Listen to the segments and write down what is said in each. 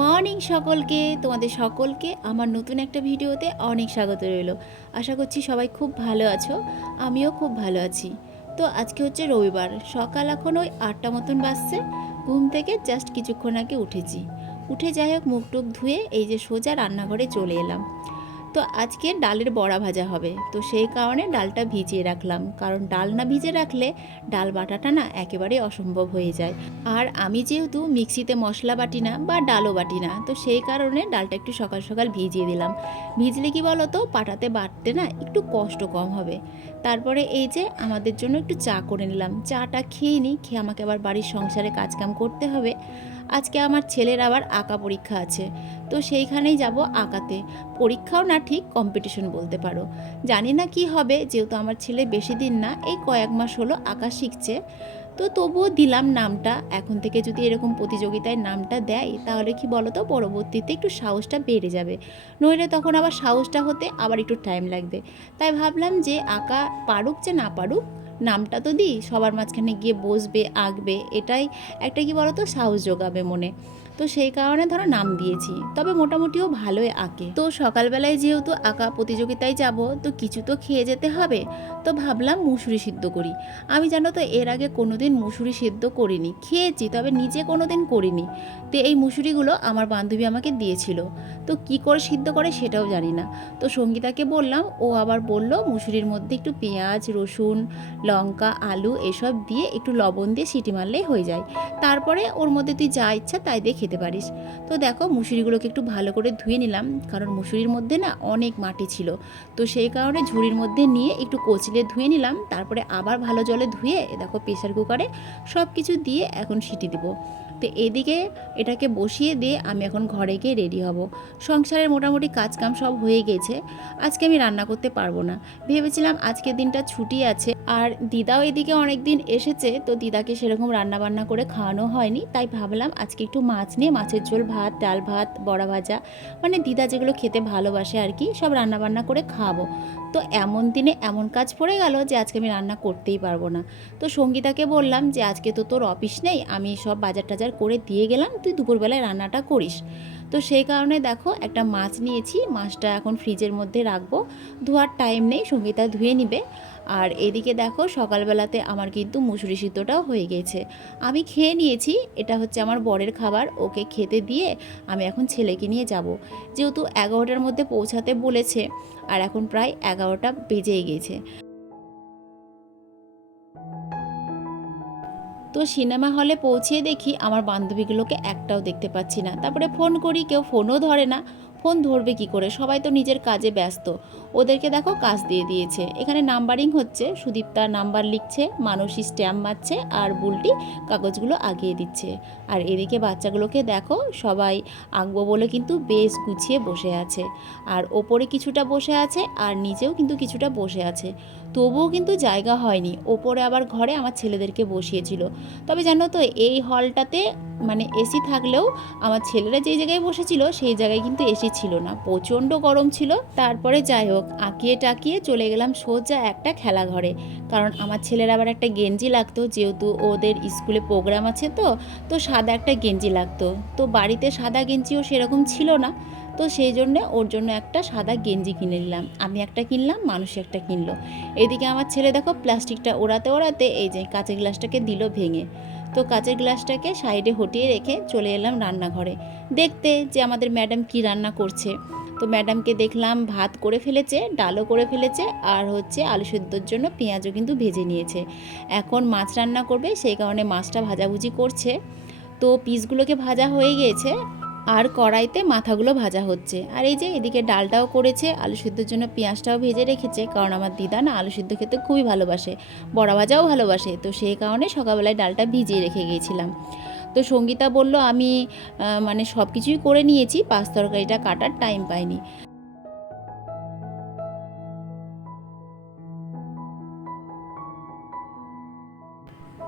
Morning সকলকে, তোমাদের সকলকে আমার নতুন একটা ভিডিওতে অনেক স্বাগত রইল। আশা করছি সবাই খুব ভালো আছো, আমিও খুব ভালো আছি। তো আজকে হচ্ছে রবিবার, সকাল এখন ওই আটটা মতন বাজছে, ঘুম থেকে জাস্ট কিছুক্ষণ আগে উঠেছি। উঠে যাই হোক, মুখ টুক ধুয়ে এই যে সোজা রান্নাঘরে চলে এলাম। তো আজকে ডালের বড়া ভাজা হবে। তো সেই কারণে ডালটা ভিজিয়ে রাখলাম। কারণ ডাল না ভিজে রাখলে ডাল বাটাটা না একেবারে অসম্ভব হয়ে যায়। আর আমি যেহেতু মিক্সিতে মশলা বাটি না বা ডালও বাটি না, তো সেই কারণে ডালটা একটু সকাল সকাল ভিজিয়ে দিলাম। ভিজলে কি বলো তো পাটাতে বাটতে না একটু কষ্ট কম হবে। তারপরে এই যে আমাদের জন্য একটু চা করে নিলাম। চাটা খেয়ে নিই, খেয়ে আমাকে আবার বাড়ির সংসারে কাজকাম করতে হবে। আজকে আমার ছেলের আবার আঁকা পরীক্ষা আছে। তো সেইখানেই যাব আঁকাতে। পরীক্ষাও না ঠিক কম্পিটিশন বলতে পারো। জানি না কি হবে, যেহেতু আমার ছেলে বেশি দিন না, এই কয়েক মাস হলো আঁকা শিখছে। তো তবুও দিলাম নামটা, এখন থেকে যদি এরকম প্রতিযোগিতায় নামটা দেয়, তাহলে কি বলো তো পরবর্তীতে একটু সাহসটা বেড়ে যাবে। নইলে তখন আবার সাহসটা হতে আবার একটু টাইম লাগবে। তাই ভাবলাম যে আঁকা পারুক যে না পারুক, নামটা তো দিই, সবার মাঝখানে গিয়ে বসবে, আঁকবে, এটাই একটা কি বলো তো সাহস যোগাবে মনে। তো সেই কারণে ধরো নাম দিয়েছি। তবে মোটামুটিও ভালোই আঁকে। তো সকালবেলায় যেহেতু আঁকা প্রতিযোগিতায় যাব, তো কিছু তো খেয়ে যেতে হবে। তো ভাবলাম মুসুরি সিদ্ধ করি। আমি জানো তো, এর আগে কোনোদিন মুসুরি সিদ্ধ করিনি। খেয়েছি, তবে নিজে কোনোদিন করিনি। তো এই মুসুরিগুলো আমার বান্ধবী আমাকে দিয়েছিল। তো কি করে সিদ্ধ করে সেটাও জানি না। তো সঙ্গীতাকে বললাম, ও আবার বলল, মুসুরির মধ্যে একটু পেঁয়াজ, রসুন, লঙ্কা, আলু এসব দিয়ে একটু লবণ দিয়ে সিটি মারলেই হয়ে যায়। তারপরে ওর মধ্যে তুই যা ইচ্ছা তাই দিয়ে খেতে পারিস। তো দেখো, মুসুরিগুলোকে একটু ভালো করে ধুয়ে নিলাম, কারণ মুসুরির মধ্যে না অনেক মাটি ছিল। তো সেই কারণে ঝুড়ির মধ্যে নিয়ে একটু কচলে ধুয়ে নিলাম, তারপরে আবার ভালো জলে ধুয়ে দেখো প্রেশার কুকারে সব কিছু দিয়ে এখন সিটি দিব। তো এদিকে এটাকে বসিয়ে দিয়ে আমি এখন ঘরে গিয়ে রেডি হব। সংসারের মোটামুটি কাজকাম সব হয়ে গেছে, আজকে আমি রান্না করতে পারব না। ভেবেছিলাম আজকের দিনটা ছুটি আছে, আর দিদাও এদিকে অনেক দিন এসেছে, তো দিদাকে সেরকম রান্না বান্না করে খাওয়ানো হয়নি, তাই ভাবলাম আজকে একটু মাছ নিয়ে মাছের ঝোল ভাত, ডাল ভাত, বড়া ভাজা মানে দিদা যেগুলো খেতে ভালোবাসে আর কি, সব রান্না বান্না করে খাওয়াবো তো এমন দিনে এমন কাজ পড়ে গেল যে আজকে আমি রান্না করতেই পারব না। তো সঙ্গীতাকে বললাম যে, আজকে তো তোর অফিস নেই, আমি সব বাজার টাজার করে দিয়ে গেলাম, তুই দুপুরবেলায় রান্নাটা করিস। তো সেই কারণে দেখো একটা মাছ নিয়েছি, মাছটা এখন ফ্রিজের মধ্যে রাখব। ধোয়ার টাইম নেই, সঙ্গীতা ধুয়ে নিবে। আর এদিকে দেখো সকালবেলাতে আমার কিন্তু মুসুরি সিদ্ধটাও হয়ে গেছে। আমি খেয়ে নিয়েছি, এটা হচ্ছে আমার বরের খাবার, ওকে খেতে দিয়ে আমি এখন ছেলেকে নিয়ে যাব। যেহেতু এগারোটার মধ্যে পৌঁছাতে বলেছে, আর এখন প্রায় এগারোটা বেজেই গেছে। তো সিনেমা হলে পৌঁছে দেখি আমার বান্ধবীগুলোকে একটাও দেখতে পাচ্ছি না। তারপরে ফোন করি, কেউ ফোনও ধরে না। ফোন ধরবে কি করে? সবাই তো নিজের কাজে ব্যস্ত। ওদেরকে দেখো কাজ দিয়ে দিয়েছে। এখানে নাম্বারিং হচ্ছে। সুদীপ্তা নাম্বার লিখছে মানসী স্ট্যাম্প মারছে আর বুলটি কাগজগুলো আগিয়ে দিচ্ছে। আর এদিকে বাচ্চাগুলোকে দেখো, সবাই আঁকবো বলে কিন্তু বেশ গুছিয়ে বসে আছে। আর ওপরে কিছুটা বসে আছে আর নিচেও কিন্তু কিছুটা বসে আছে। তবুও কিন্তু জায়গা হয়নি। ওপরে আবার ঘরে আমার ছেলেদেরকে বসিয়েছিল। তবে জানো তো, এই হলটাতে মানে এসি থাকলেও আমার ছেলেরা যে জায়গায় বসেছিল, সেই জায়গায় কিন্তু এসি ছিল না। প্রচণ্ড গরম ছিল। তারপরে যাই হোক, আঁকিয়ে টাকিয়ে চলে গেলাম সোজা একটা খেলা ঘরে কারণ আমার ছেলের আবার একটা গেঞ্জি লাগতো, যেহেতু ওদের স্কুলে প্রোগ্রাম আছে তো তো সাদা একটা গেঞ্জি লাগতো। তো বাড়িতে সাদা গেঞ্জিও সেরকম ছিল না। তো সেই জন্যে ওর জন্য একটা সাদা গেঞ্জি কিনে নিলাম। আমি একটা কিনলাম, মানুষ একটা কিনলো। এদিকে আমার ছেলে দেখো, প্লাস্টিকটা ওড়াতে ওড়াতে এই যে কাঁচের গ্লাসটাকে দিল ভেঙে। তো কাচের গ্লাসটাকে সাইডে হটিয়ে রেখে চলে এলাম রান্নাঘরে। দেখতে যে আমাদের ম্যাডাম কি রান্না করছে। তো ম্যাডামকে দেখলাম ভাত করে ফেলেছে, ডালও করে ফেলেছে, আর হচ্ছে আলু সেদ্ধর জন্য পেঁয়াজও কিন্তু ভেজে নিয়েছে। এখন মাছ রান্না করবে, সেই কারণে মাছটা ভাজাভুজি করছে। তো পিসগুলোকে ভাজা হয়ে গিয়েছে। আর কড়াইতে মাথাগুলো ভাজা হচ্ছে। আর এই যে এদিকে ডালটাও করেছে, আলু সিদ্ধর জন্য পেঁয়াজটাও ভেজে রেখেছে, কারণ আমার দিদা না আলু সিদ্ধ খেতে খুবই ভালোবাসে, বড়া ভাজাও ভালোবাসে, তো সেই কারণে সকালবেলায় ডালটা ভিজিয়ে রেখে গিয়েছিলাম। তো সঙ্গীতা বলল, আমি মানে সব কিছুই করে নিয়েছি, পাঁচ তরকারিটা কাটার টাইম পাইনি।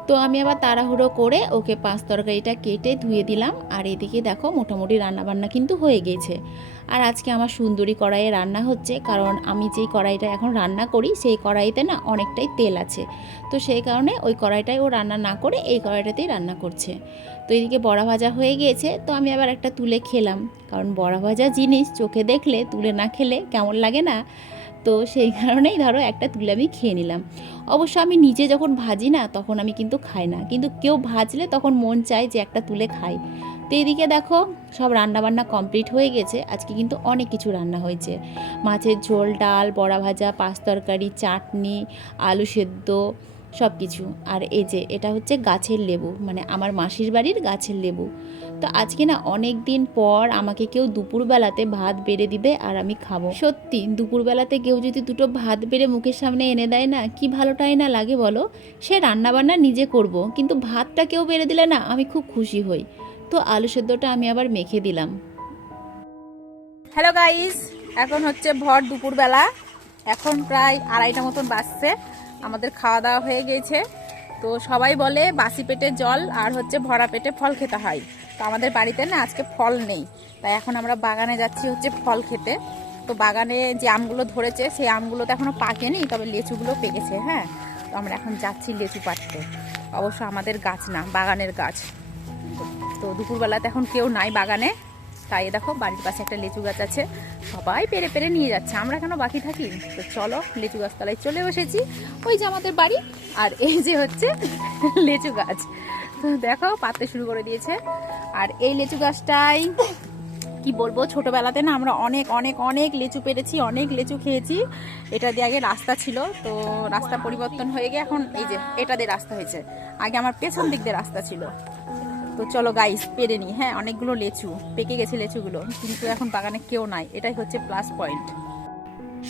তো আমি আবার তাড়াহুড়ো করে ওকে পাঁচ তরকারিটা কেটে ধুয়ে দিলাম। আর এদিকে দেখো মোটামুটি রান্নাবান্না কিন্তু হয়ে গেছে। আর আজকে আমার সুন্দরী কড়াইয়ে রান্না হচ্ছে, কারণ আমি যেই কড়াইটা এখন রান্না করি, সেই কড়াইতে না অনেকটাই তেল আছে। তো সেই কারণে ওই কড়াইটাই ও রান্না না করে এই কড়াইটাতেই রান্না করছে। তো এদিকে বড়া ভাজা হয়ে গিয়েছে তো আমি আবার একটা তুলে খেলাম। কারণ বড়া ভাজা জিনিস চোখে দেখলে তুলে না খেলে কেমন লাগে না? তো সেই কারণেই ধরো একটা তুলে আমি খেয়ে নিলাম। অবশ্য আমি নিজে যখন ভাজি না, তখন আমি কিন্তু খাই না। কিন্তু কেউ ভাজলে তখন মন চায় যে একটা তুলে খাই। তো এদিকে দেখো, সব রান্নাবান্না কমপ্লিট হয়ে গেছে। আজকে কিন্তু অনেক কিছু রান্না হয়েছে। মাছের ঝোল, ডাল, বড়া ভাজা, পাঁচ তরকারি, চাটনি, আলু সেদ্ধ সব কিছু আর এই যে, এটা হচ্ছে গাছের লেবু মানে আমার মাসির বাড়ির গাছের লেবু। তো আজকে না অনেক দিন পর আমাকে কেউ দুপুরবেলাতে ভাত বেড়ে দিবে আর আমি খাব। সত্যি, দুপুরবেলাতে কেউ যদি দুটো ভাত বেড়ে মুখের সামনে এনে দেয় না, কি ভালোটাই না লাগে বলো? সে রান্নাবান্না নিজে করব, কিন্তু ভাতটা কেউ বেড়ে দিলে না আমি খুব খুশি হই। তো আলু সেদ্ধটা আমি আবার মেখে দিলাম। হ্যালো গাইস এখন হচ্ছে ভর দুপুরবেলা। এখন প্রায় আড়াইটা মতন বাজছে। আমাদের খাওয়া দাওয়া হয়ে গেছে। তো সবাই বলে বাসি পেটে জল আর হচ্ছে ভরা পেটে ফল খেতে হয়। তো আমাদের বাড়িতে না আজকে ফল নেই। তাই এখন আমরা বাগানে যাচ্ছি হচ্ছে ফল খেতে। তো বাগানে যে আমগুলো ধরেছে, সেই আমগুলো তো এখনও পাকেনি, তবে লেচুগুলো পেকেছে হ্যাঁ? তো আমরা এখন যাচ্ছি লেচু পাড়তে। অবশ্য আমাদের গাছ না, বাগানের গাছ। তো দুপুরবেলাতে এখন কেউ নাই বাগানে। তাই দেখো, বাড়ির পাশে একটা লেচু গাছ আছে। সবাই পেরে পেরে নিয়ে যাচ্ছে, আমরা কেন বাকি থাকি? তো চলো, লিচু গাছতলায় চলে বসেছি। ওই যে আমাদের বাড়ি, আর এই যে হচ্ছে লিচু গাছ। তো দেখো, পাততে শুরু করে দিয়েছে। আর এই লিচু গাছটাই, কি বলব, ছোটবেলাতে না আমরা অনেক অনেক অনেক লিচু পেরেছি, অনেক লিচু খেয়েছি। এটা দিয়ে আগে রাস্তা ছিল, তো রাস্তা পরিবর্তন হয়ে গিয়ে এখন এই যে, এটা দিয়ে রাস্তা হয়েছে। আগে আমার পেছন দিক দিয়ে রাস্তা ছিল। তো চলো গাইস পেরে নি হ্যাঁ অনেকগুলো লেচু, পেকে গেছে লেচুগুলো, কিন্তু এখন বাগানে কেউ নাই। এটাই হচ্ছে প্লাস পয়েন্ট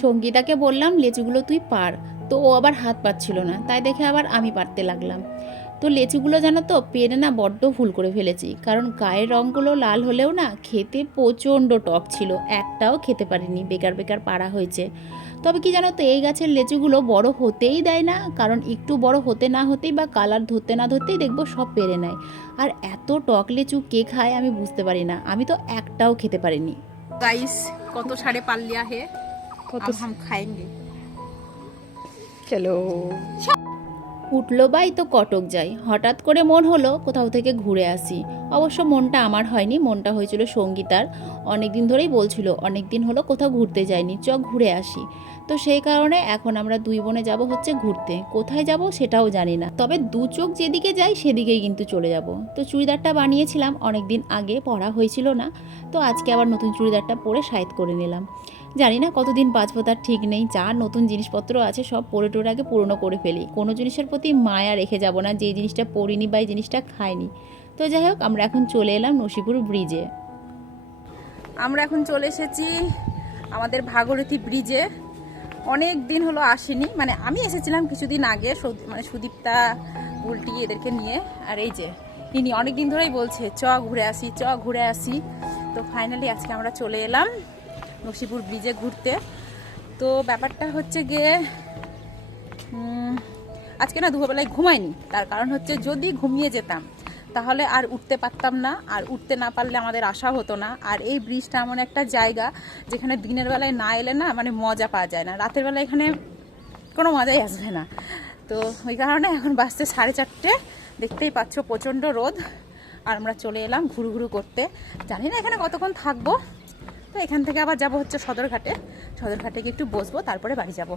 সঙ্গীতাকে বললাম, লেচুগুলো তুই পার তো ও আবার হাত পাচ্ছিল না, তাই দেখে আবার আমি পারতে লাগলাম। তো লেচুগুলো জানো তো পেরে না বড্ড ভুল করে ফেলেছি। কারণ গায়ের রঙগুলো লাল হলেও না খেতে প্রচণ্ড টক ছিল একটাও খেতে পারিনি বেকার বেকার পাড়া হয়েছে। তবে কি জানো তো এই গাছের লেচুগুলো বড় হতেই দেয় না কারণ একটু বড় হতে না হতেই বা কালার ধরতে না ধরতেই দেখব সব পেরে নেয়। আর এত টক লেচু কে খায় আমি বুঝতে পারি না আমি তো একটাও খেতে পারিনি। গাইস কত সাড়ে পারলি হে? কত হাম খায়েঙ্গে। চলো উঠল বাই তো কটক যাই। হঠাৎ করে মন হলো কোথাও থেকে ঘুরে আসি। অবশ্য মনটা আমার হয়নি, মনটা হয়েছিল সঙ্গীতার। অনেক দিন ধরেই বলছিল অনেক দিন হলো কোথাও ঘুরতে যাইনি, চ ঘুরে আসি। তো সেই কারণে এখন আমরা দুই বোনে যাব হচ্ছে ঘুরতে। কোথায় যাব সেটাও জানি না। তবে দু চোখ যেদিকে যাই সেদিকেই কিন্তু চলে যাব। তো চুড়িদারটা বানিয়েছিলাম অনেক দিন আগে, পরা হয়েছিল না। তো আজকে আবার নতুন চুড়িদারটা পরে সাইড করে নিলাম। জানি না কতদিন বাঁচবো তার ঠিক নেই। যা নতুন জিনিসপত্র আছে সব পরে টোরে আগে পুরনো করে ফেলি। কোনো জিনিসের প্রতি মায়া রেখে যাব না যে জিনিসটা পরিনি বা এই জিনিসটা খাইনি। তো যাই হোক, আমরা এখন চলে এলাম নসিপুর ব্রিজে। আমরা এখন চলে এসেছি আমাদের ভাগরথী ব্রিজে। অনেক দিন হলো আসিনি। মানে আমি এসেছিলাম কিছুদিন আগে মানে সুদীপ্তা, উল্টি এদেরকে নিয়ে। আর এই যে, ইনি অনেক দিন ধরেই বলছে, চ, ঘুরে আসি, চ, ঘুরে আসি। তো ফাইনালি আজকে আমরা চলে এলাম নসিপুর ব্রিজে ঘুরতে। তো ব্যাপারটা হচ্ছে গিয়ে আজকে না দুপুরবেলায় ঘুমাইনি। তার কারণ হচ্ছে যদি ঘুমিয়ে যেতাম তাহলে আর উঠতে পারতাম না, আর উঠতে না পারলে আমাদের আশা হতো না। আর এই ব্রিজটা এমন একটা জায়গা যেখানে দিনের বেলায় না এলে না মানে মজা পাওয়া যায় না। রাতের বেলায় এখানে কোনো মজাই আসবে না। তো ওই কারণে এখন বাজতে সাড়ে চারটে, দেখতেই পাচ্ছ প্রচণ্ড রোদ। আর আমরা চলে এলাম ঘুরু ঘুরু করতে। জানি না এখানে কতক্ষণ থাকব। তো এখান থেকে আবার যাব হচ্ছে সদরঘাটে। সদরঘাটে গিয়ে একটু বসবো, তারপরে বাড়ি যাব।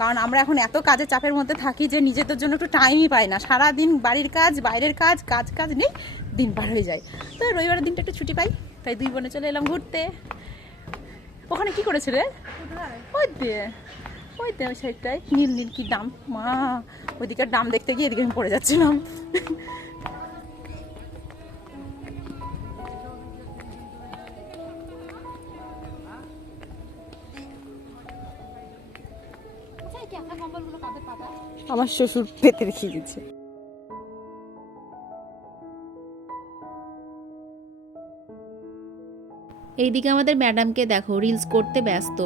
কারণ আমরা এখন এত কাজের চাপের মধ্যে থাকি যে নিজেদের জন্য একটু টাইমই পাই না। সারা দিন বাড়ির কাজ, বাইরের কাজ কাজ কাজ নেই দিন পার হয়ে যায়। তো রবিবারের দিনটা একটু ছুটি পাই, তাই দুই বোনে চলে এলাম ঘুরতে। ওখানে কি করেছে রে? ওই দিয়ে ওই দিয়ে ওই সাইডটায় নীল নীল কি দাম? মা ওইদিকের দাম দেখতে গিয়ে এদিকে আমি পড়ে যাচ্ছিলাম। আমার শ্বশুর পেতে রেখে গেছে। এইদিকে আমাদের ম্যাডামকে দেখো রিলস করতে ব্যস্ত।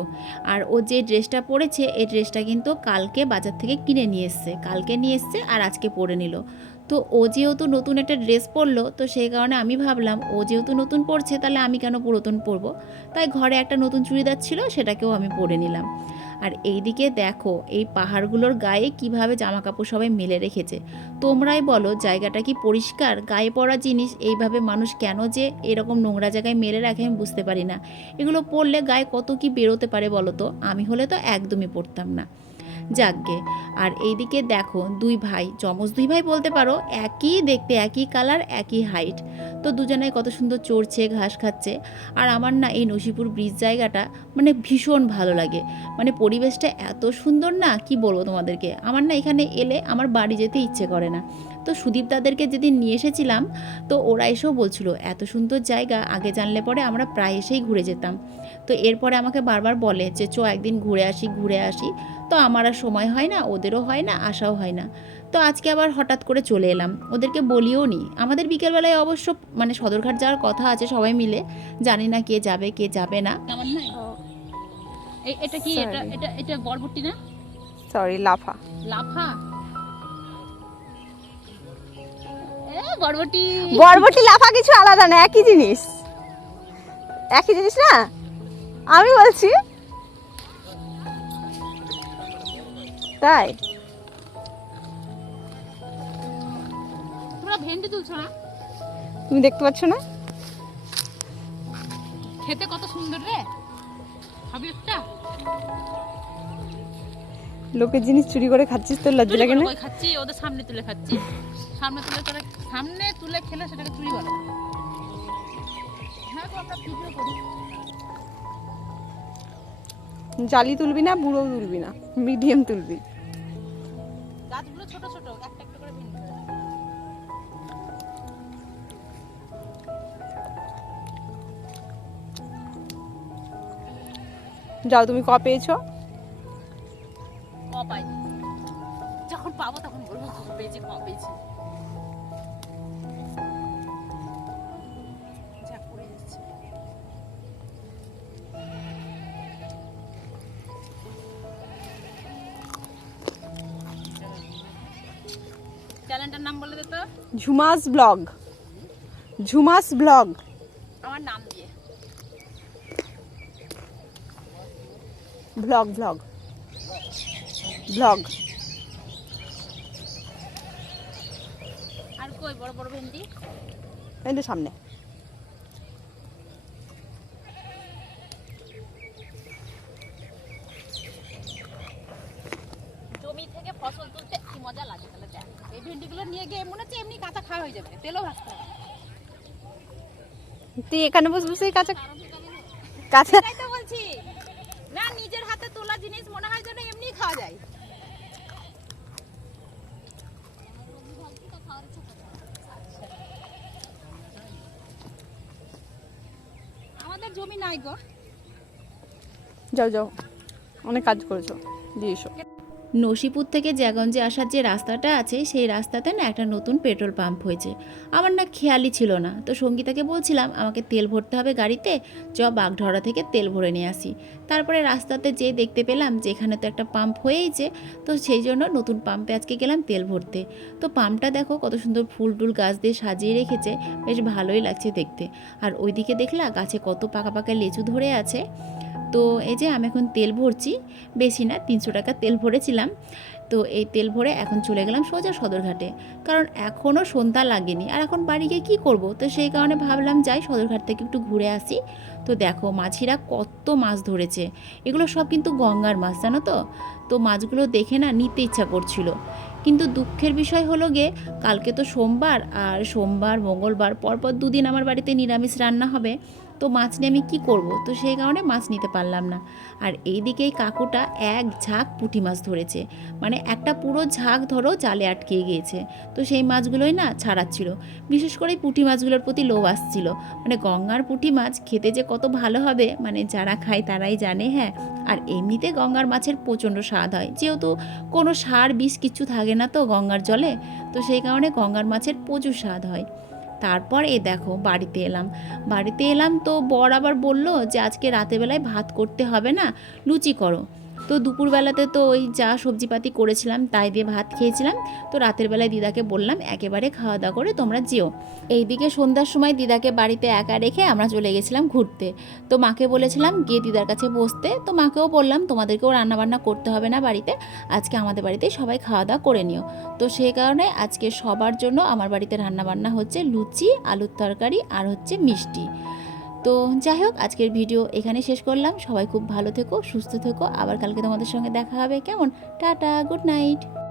আর ও যে ড্রেসটা পরেছে এই ড্রেসটা কিন্তু কালকে বাজার থেকে কিনে নিয়ে এসছে। কালকে নিয়ে এসছে আর আজকে পরে নিল। তো ও যেহেতু নতুন একটা ড্রেস পরলো, তো সেই কারণে আমি ভাবলাম, ও যেহেতু নতুন পরছে, তাহলে আমি কেন পুরাতন পরবো? তাই ঘরে একটা নতুন চুড়িদার ছিল, সেটাকেও আমি পরে নিলাম। আর এইদিকে দেখো, এই পাহাড়গুলোর গায়ে কীভাবে জামা কাপড় সবাই মেলে রেখেছে। তোমরাই বলো, জায়গাটা কি পরিষ্কার? গায়ে পড়া জিনিস, এইভাবে মানুষ কেন যে এরকম নোংরা জায়গায় মেলে রাখে আমি বুঝতে পারি না। এগুলো পরলে গায়ে কত কি বেরোতে পারে বলো তো? আমি হলে তো একদমই পড়তাম না। যাকগে। আর এইদিকে দেখো, দুই ভাই, যমজ দুই ভাই বলতে পারো, একই দেখতে, একই কালার একই হাইট তো দুজনে কত সুন্দর চড়ছে, ঘাস খাচ্ছে। আর আমার না এই নসিপুর ব্রিজ জায়গাটা মানে ভীষণ ভালো লাগে। মানে পরিবেশটা এত সুন্দর না, কি বলব তোমাদেরকে? আমার না এখানে এলে আমার বাড়ি যেতে ইচ্ছে করে না। তো সুদীপ দাদেরকে যেদিন নিয়ে এসেছিলাম, তো ওরা এসেও বলছিল, এত সুন্দর জায়গা, আগে জানলে পরে আমরা প্রায় এসেই ঘুরে যেতাম। তো এরপরে আমাকে বারবার বলে যে, চ একদিন ঘুরে আসি ঘুরে আসি। তো আমার আর সময় হয় না, ওদেরও হয় না আসাও হয় না। তো আজকে আবার হঠাৎ করে চলে এলাম। ওদেরকে বলিও নি। আমাদের বিকেলবেলায় অবশ্য মানে সদরঘাট যাওয়ার কথা আছে সবাই মিলে। জানি না কে যাবে কে যাবে না। কেমন নাই? এই এটা কি? এটা এটা এটা বরবটি না? সরি লাফা। লাফা? বরবটি। বরবটি লাফা কিছু আলাদা না একই জিনিস। একই জিনিস না? আমি বলছি। তাই? তোমরা ভেন্ডি তুলছো না তুমি দেখতে পাচ্ছ না? খেতে কত সুন্দর রে। খাবি একটা লোকের জিনিস চুরি করে খাচ্ছিস তোর লজ্জা লাগে না? খাচ্ছি? ওদের সামনে তুলে খাচ্ছি। সামনে তুলে তোরা সামনে তুলে খেলে সেটাকে চুরি বলে। হ্যাঁ তো আমরা ভিডিও করি। জালি তুলবি না বুড়ো তুলবি না মিডিয়াম তুলবি। গাছগুলো ছোট ছোট। যাও তুমি ক পেয়েছ? ক পাই যখন পাবো তখন বলব ক পেয়েছি ক পেয়েছি। যাক, চ্যানেলটার নাম বলে দে তো। ঝুমাস ব্লগ। ঝুমাস ব্লগ। আমার নাম দিয়ে। ব্লগ ব্লগ ব্লগ আর কই বড় বড় ভেন্ডি? তো সামনে। জমি থেকে ফসল তুলতে কি মজা লাগে তাহলে দেখ। এই ভেন্ডিগুলো নিয়ে গিয়ে মনে হচ্ছে এমনি কাঁচা খাওয়া হয়ে যাবে তেলও ভাজতে হবে। তুই এখানে বসে বসে কাছে তাই তো বলছি। নিজের হাতে তোলা জিনিস মনে হয় যেন এমনি খাওয়া যায়। আমাদের জমি নাই গো। যাও যাও। অনেক কাজ করেছ, দিয়ে নসিপুর থেকে জ্যাগঞ্জে আসার যে রাস্তাটা আছে, সেই রাস্তাতে না একটা নতুন পেট্রোল পাম্প হয়েছে। আমার না খেয়ালই ছিল না। তো সঙ্গীতাকে বলছিলাম, আমাকে তেল ভরতে হবে গাড়িতে, চ বাগঢরা থেকে তেল ভরে নিয়ে আসি। তারপরে রাস্তাতে যেয়ে দেখতে পেলাম যে এখানে তো একটা পাম্প হয়েইছে, তো সেই জন্য নতুন পাম্পে আজকে গেলাম তেল ভরতে। তো পাম্পটা দেখো কত সুন্দর ফুল টুল গাছ দিয়ে সাজিয়ে রেখেছে, বেশ ভালোই লাগছে দেখতে। আর ওইদিকে দেখলা গাছে কত পাকা পাকা লেচু ধরে আছে। তো এই যে আমি এখন তেল ভরছি, বেশি না, তিনশো টাকা তেল ভরেছিলাম। তো এই তেল ভরে এখন চলে গেলাম সোজা সদরঘাটে। কারণ এখনও সন্ধ্যা লাগেনি। আর এখন বাড়ি গিয়ে কী করব? তো সেই কারণে ভাবলাম যাই সদরঘাট থেকে একটু ঘুরে আসি। তো দেখো মাছিরা কত মাছ ধরেছে। এগুলো সব কিন্তু গঙ্গার মাছ, জানো তো? তো মাছগুলো দেখে না নিতে ইচ্ছা করছিল। কিন্তু দুঃখের বিষয় হলো গিয়ে কালকে তো সোমবার, আর সোমবার, মঙ্গলবার, পরপর দুদিন আমার বাড়িতে নিরামিষ রান্না হবে। তো মাছ নিয়ে আমি কী করব? তো সেই কারণে মাছ নিতে পারলাম না। আর এই দিকেই কাকুটা এক ঝাঁক পুঁটি মাছ ধরেছে। মানে একটা পুরো ঝাঁক ধরো জালে আটকে গিয়েছে। তো সেই মাছগুলোই না ছাড়াচ্ছিল। বিশেষ করে পুঁটি মাছগুলোর প্রতি লোভ আসছিল। মানে গঙ্গার পুঁটি মাছ খেতে যে কত ভালো হবে মানে যারা খায় তারাই জানে হ্যাঁ। আর এমনিতে গঙ্গার মাছের প্রচণ্ড স্বাদ হয়। যেহেতু কোনো সার, বিষ কিছু থাকে না তো গঙ্গার জলে, তো সেই কারণে গঙ্গার মাছের প্রচুর স্বাদ হয়। তারপর এ দেখো বাড়িতে এলাম। বাড়িতে এলাম তো বর আবার বলল যে, আজকে রাতেবেলায় ভাত করতে হবে না, লুচি করো। তো দুপুরবেলাতে তো ওই যা সবজিপাতি করেছিলাম তাই দিয়ে ভাত খেয়েছিলাম। তো রাতের বেলায় দিদাকে বললাম, একেবারে খাওয়া দাওয়া করে তোমরা যেও। এইদিকে সন্ধ্যার সময় দিদাকে বাড়িতে একা রেখে আমরা চলে গেছিলাম ঘুরতে। তো মাকে বলেছিলাম, গিয়ে দিদার কাছে বসতে। তো মাকেও বললাম, তোমাদেরকেও রান্নাবান্না করতে হবে না বাড়িতে। আজকে আমাদের বাড়িতে সবাই খাওয়া দাওয়া করে নিও। তো সেই কারণে আজকে সবার জন্য আমার বাড়িতে রান্নাবান্না হচ্ছে লুচি, আলুর তরকারি আর হচ্ছে মিষ্টি। তো যাই হোক, আজকের ভিডিও এখানে শেষ করলাম। সবাই খুব ভালো থেকো, সুস্থ থেকো। আবার কালকে তোমাদের সঙ্গে দেখা হবে। কেমন? Tata, good night.